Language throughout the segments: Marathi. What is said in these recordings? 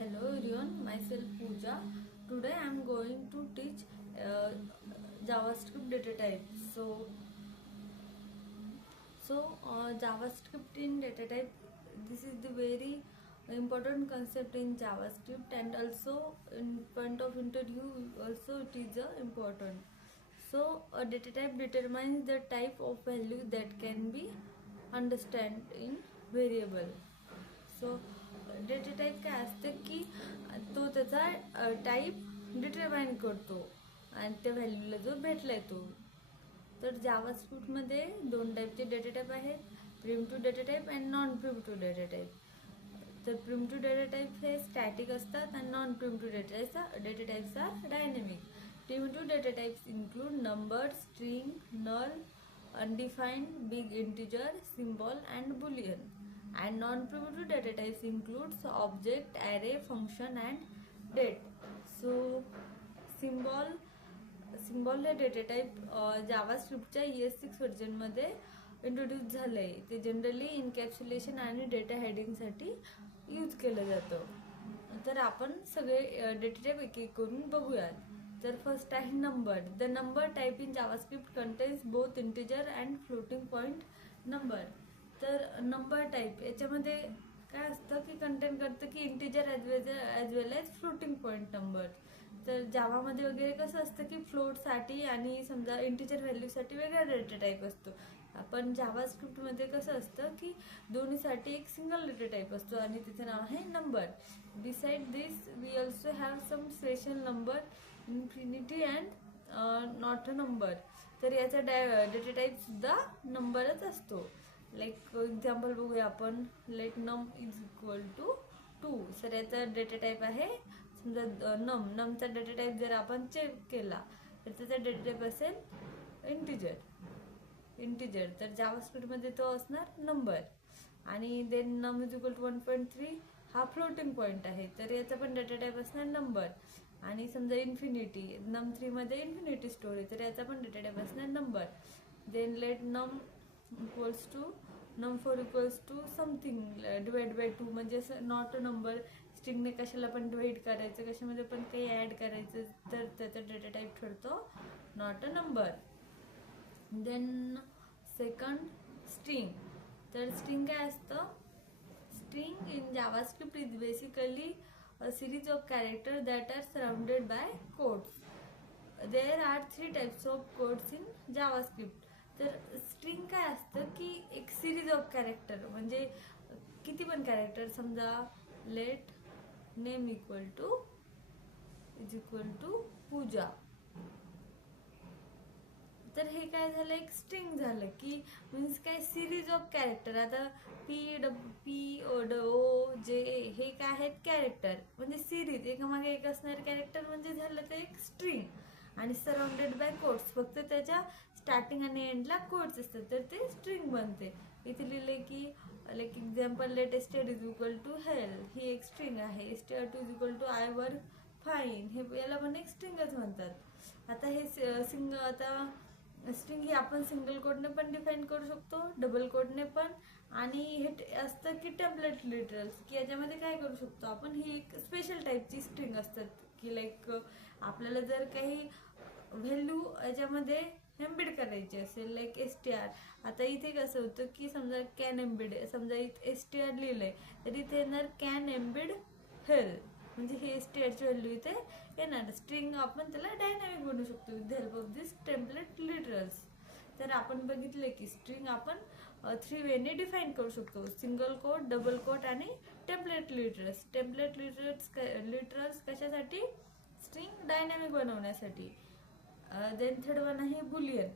Hello everyone, myself Pooja. Today I am going to teach JavaScript data type. JavaScript in data type. This is the very important concept in JavaScript, and also in point of interview also it is important. So a data type determines the type of value that can be understood in variable. So data type काय असतं की तो त्याचा टाईप डिटरमाइन करतो आणि त्या व्हॅल्यूला जो भेटलाय तो. तर जावास्क्रिप्टमध्ये दोन टाईपचे डेटा टाईप आहेत, primitive data type and non primitive data type. तर प्रिमिटिव्ह डेटा टाईप हे स्टॅटिक असतात आणि non primitive data types are dynamic. Primitive data types include number, string, null, undefined, big integer, symbol and boolean. And non-primitive data types includes object, array, function and date. So symbol हे डेटा टाईप जावास्क्रिप्टच्या ES6 व्हर्जनमध्ये इंट्रोड्यूस झालंय. ते जनरली इनकॅप्सुलेशन आणि डेटा हेडिंगसाठी यूज केलं जातं. तर आपण सगळे डेटा टाईप एक एक करून बघूयात. तर फर्स्ट आहे number. The number type in JavaScript contains both integer and floating point number. तर नंबर टाईप याच्यामध्ये काय असतं की कंटेन करतं की इंटिजर ॲज वेल एज फ्लोटिंग पॉईंट नंबर. तर जावामध्ये वगैरे कसं असतं की फ्लोटसाठी आणि समजा इंटिजर व्हॅल्यूसाठी वेगळा डेटा टाईप असतो. पण जावास्क्रिप्टमध्ये कसं असतं की दोन्हीसाठी एक सिंगल डेटा टाईप असतो आणि त्याचं नाव आहे number. Beside this we also have some special number, infinity and not a number. तर याचा डेटा टाईप सुद्धा नंबरच असतो. लाईक एक्झाम्पल बघूया आपण. Let num is equal to 2. सर याचा डेटा टाईप आहे समजा नमचा डेटा टाईप जर आपण चेक केला तर त्याचा डेटा टाईप असेल इंटिजर. तर जावास्क्रिप्टमध्ये तो असणार नंबर. आणि देन नम इज इक्वल टू 1.3 हा फ्लोटिंग पॉईंट आहे, तर याचा पण डेटा टाईप असणार नंबर. आणि समजा इन्फिनिटी, नम 3 मध्ये इन्फिनिटी स्टोर आहे, तर याचा पण डेटा टाईप असणार number. Then let num equals to num4 equals to something divide by 2, म्हणजे असं नॉट अ नंबर. स्ट्रिंगने कशाला पण डिवाइड करायचं, कशामध्ये पण काही ॲड करायचं, तर त्याचा डेटा टाईप ठरतो not a number. Then second string. तर स्ट्रिंग काय असतं? String in JavaScript is basically a series of character that are surrounded by quotes. There are 3 types of quotes in JavaScript. तर स्ट्रिंग काय असतं की एक सिरीज ऑफ कॅरेक्टर, म्हणजे किती पण कॅरेक्टर. समजा let name is equal to Pooja. तर हे काय झालं, एक स्ट्रिंग झालं की मीन्स काय सिरीज ऑफ कॅरेक्टर. आता POJ हे काय आहेत कॅरेक्टर, म्हणजे सिरीज एकामागे एक असणारे कॅरेक्टर म्हणजे झालं ते एक स्ट्रिंग. आणि सराउंडेड बाय कोड्स, फक्त त्याच्या स्टार्टिंग आणि एंडला कोड्स असतात, तर ते स्ट्रिंग बनते. इथे लिहिले की like example let str is equal to health, ही एक स्ट्रिंग आहे. str2 is equal to I work fine, हे याला पण एक स्ट्रिंगच म्हणतात. आता हे स्ट्रिंग ही आपण सिंगल कोडने पण डिफाईन करू शकतो, डबल कोडने पण. आणि हे असतं की टेम्पलेट लिटरल्स, की याच्यामध्ये काय करू शकतो आपण, ही एक स्पेशल टाईपची स्ट्रिंग असतात की लाईक आपल्याला जर काही व्हॅल्यू याच्यामध्ये एम्बेड करायची असेल लाईक str. आता इथे कसं होतं की समजा कॅन एम्बेड, समजा इथे str लिहिलंय तर इथे येणार कॅन एम्बेड हेल्थ, म्हणजे हे str ची व्हॅल्यू इथे येणार. स्ट्रिंग आपण त्याला डायनॅमिक बनवू शकतो with help of this template literals. तर आपण बघितलं की स्ट्रिंग आपण 3 वेने डिफाईन करू शकतो, सिंगल कोट, डबल कोट आणि टेम्पलेट लिटरल्स. टेम्पलेट लिटरल्स कशासाठी? स्ट्रिंग डायनॅमिक बनवण्यासाठी. देन थर्ड वन आहे boolean.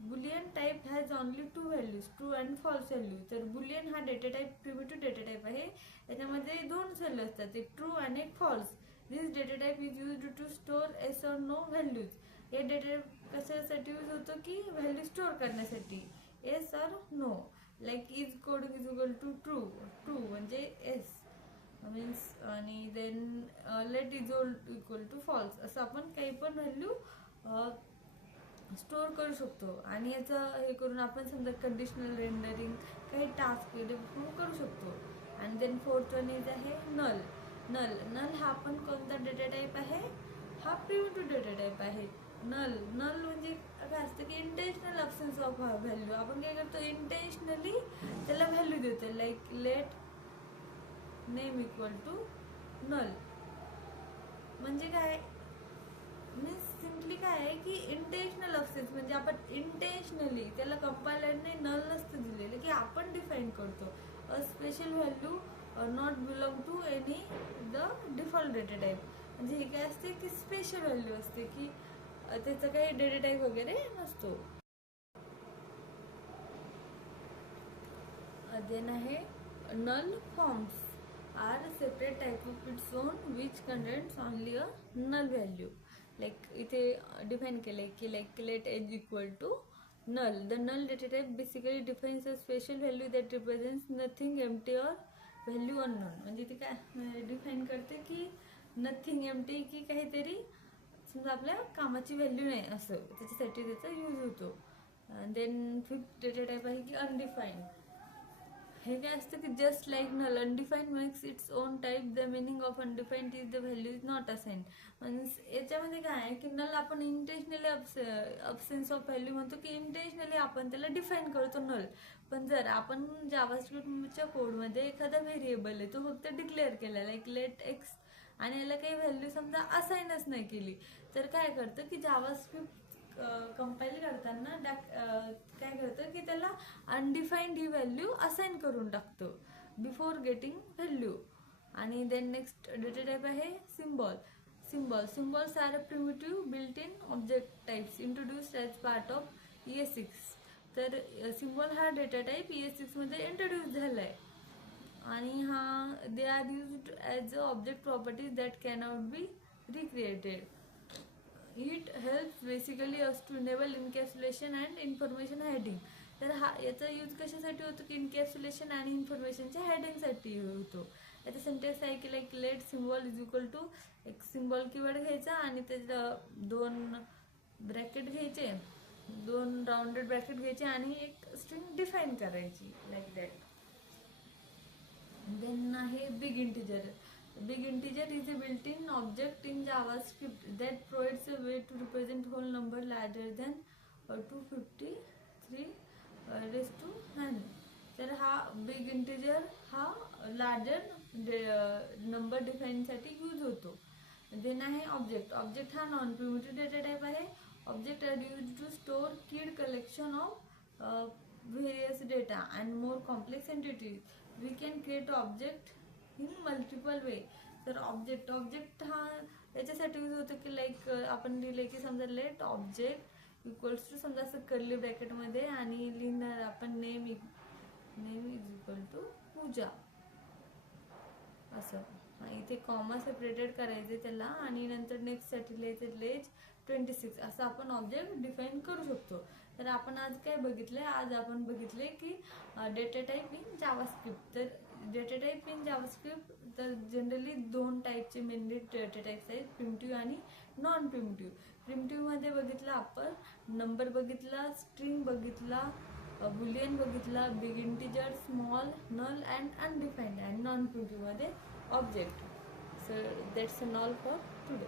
Boolean type has only 2 values, true and false value. तर बुलियन हा data type primitive data type आहे. याच्यामध्ये 2 व्हॅल्यू असतात, एक ट्रू आणि एक false. This data type is used to store yes or no values. हे डेटा टाईप कशासाठी यूज होतो की व्हॅल्यू स्टोअर करण्यासाठी, yes or no. Like is code is equal to true म्हणजे एस मीन्स, आणि then let is equal to false, असं आपण काही पण व्हॅल्यू स्टोअर करू शकतो. आणि याचं हे करून आपण समजा कंडिशनल रेंडरिंग काही टास्क परफॉर्म करू शकतो. आणि देन फोर्थ वन इज आहे नल. नल नल हा पण कोणता डेटा टाईप आहे, हा प्रिमिटिव्ह डेटा टाईप आहे. नल नल म्हणजे काय असतं की इंटेन्शनल अब्सेन्स ऑफ व्हॅल्यू. आपण काय करतो, इंटेन्शनली त्याला व्हॅल्यू देतो, like let name equal to null. म्हणजे काय मीन्स सिम्पली काय आहे की इंटेन्शनल अब्सेन्स म्हणजे आपण इंटेन्शनली त्याला कंपायलरने नल नसतं दिलेलं, की आपण डिफाईन करतो a special value not belong to any the default data type. म्हणजे हे काय असते की स्पेशल व्हॅल्यू असते, की त्याचा काही डेटा टाईप वगैरे नसतो. देन आहे null forms are separate type of its own which contains only a null value. Like इथे define केले की like let age equal to null. The null data type basically defines a special value that represents nothing empty or value unknown. म्हणजे ती काय डिफाइन करते की नथिंग एम्प्टी की काहीतरी समजा आपल्या कामाची व्हॅल्यू नाही असं, त्याच्यासाठी त्याचा यूज होतो. देन फिफ्थ डेटा टाईप आहे की अनडिफाईन्ड. हे काय असतं की just like null undefined makes its own type, the meaning of undefined is the value is not assigned. म्हणजे याच्यामध्ये काय आहे की नल आपण इंटेन्शनली अब्सेन्स ऑफ व्हॅल्यू म्हणतो, की इंटेन्शनली आपण त्याला डिफाईन करतो नल. पण जर आपण जावास्क्रिप्टच्या कोडमध्ये एखादा व्हेरिएबल आहे तो फक्त डिक्लेअर केला लाईक लेट एक्स आणि याला काही व्हॅल्यू समजा असाइनच नाही केली, तर काय करतं की जावास्क्रिप्ट कंपाईल करताना काय करतं की त्याला अनडिफाईन्ड ही व्हॅल्यू असाइन करून टाकतो बिफोर गेटिंग व्हॅल्यू. आणि देन नेक्स्ट डेटा टाईप आहे symbol. Symbols are a primitive built-in object types introduced as part of ES6. तर सिम्बॉल हा डेटा टाईप ES6 मध्ये इंट्रोड्यूस झालाय आणि हा they are used as a object properties that cannot be recreated. It helps basically us to enable encapsulation and information hiding. तर हा याचा यूज कशासाठी होतो की इनकॅप्सुलेशन आणि इन्फॉर्मेशनच्या हेडिंगसाठी होतो. याचा सिंटॅक्स आहे की like let symbol is equal to एक सिम्बॉल कीवर्ड घ्यायचा आणि त्याचं 2 ब्रॅकेट घ्यायचे, 2 राउंडेड ब्रॅकेट घ्यायचे आणि एक स्ट्रिंग डिफाईन करायची लाईक दॅट. देन आहे big integer. Big integer is a built-in object in JavaScript that provides a way to represent whole number larger than 253 raised to n. तर हा बिग इंटिजर हा लार्जर नंबर डिफाईनसाठी यूज होतो. देन आहे ऑब्जेक्ट. ऑब्जेक्ट हा नॉन प्रिमिटिव्ह डेटा टाईप आहे. Object are use to store keyed collection of various data and more complex entities. We can create object in multiple way. तर ऑब्जेक्ट हा याच्यासाठी यूज होतो की लाईक आपण लिहिले की समजा लेट ऑब्जेक्ट इक्वल्स टू समजा असं कर्ली ब्रॅकेटमध्ये आणि लिहिणार आपण नेम इज इक्वल टू पूजा असं. इथे कॉमा सेपरेटेड करायचे त्याला आणि नंतर नेक्स्टसाठी लिहायचं लेज 26 असं आपण ऑब्जेक्ट डिफाईन करू शकतो. तर आपण आज काय बघितलंय, आज आपण बघितले की डेटा टाईप इन जावास्क्रिप्ट. तर डेटा टाईप इन जावास्क्रिप्ट तर जनरली 2 टाईपचे मेनली डेटा टाईप्स आहेत, प्रिमिटिव्ह आणि नॉन प्रिमिटिव्ह. प्रिमिटिव्हमध्ये बघितलं आपण नंबर बघितला, स्ट्रिंग बघितला, बुलियन बघितला, big integer, small, null and undefined. And non प्रिमिटिव्हमध्ये object. So that's all for today.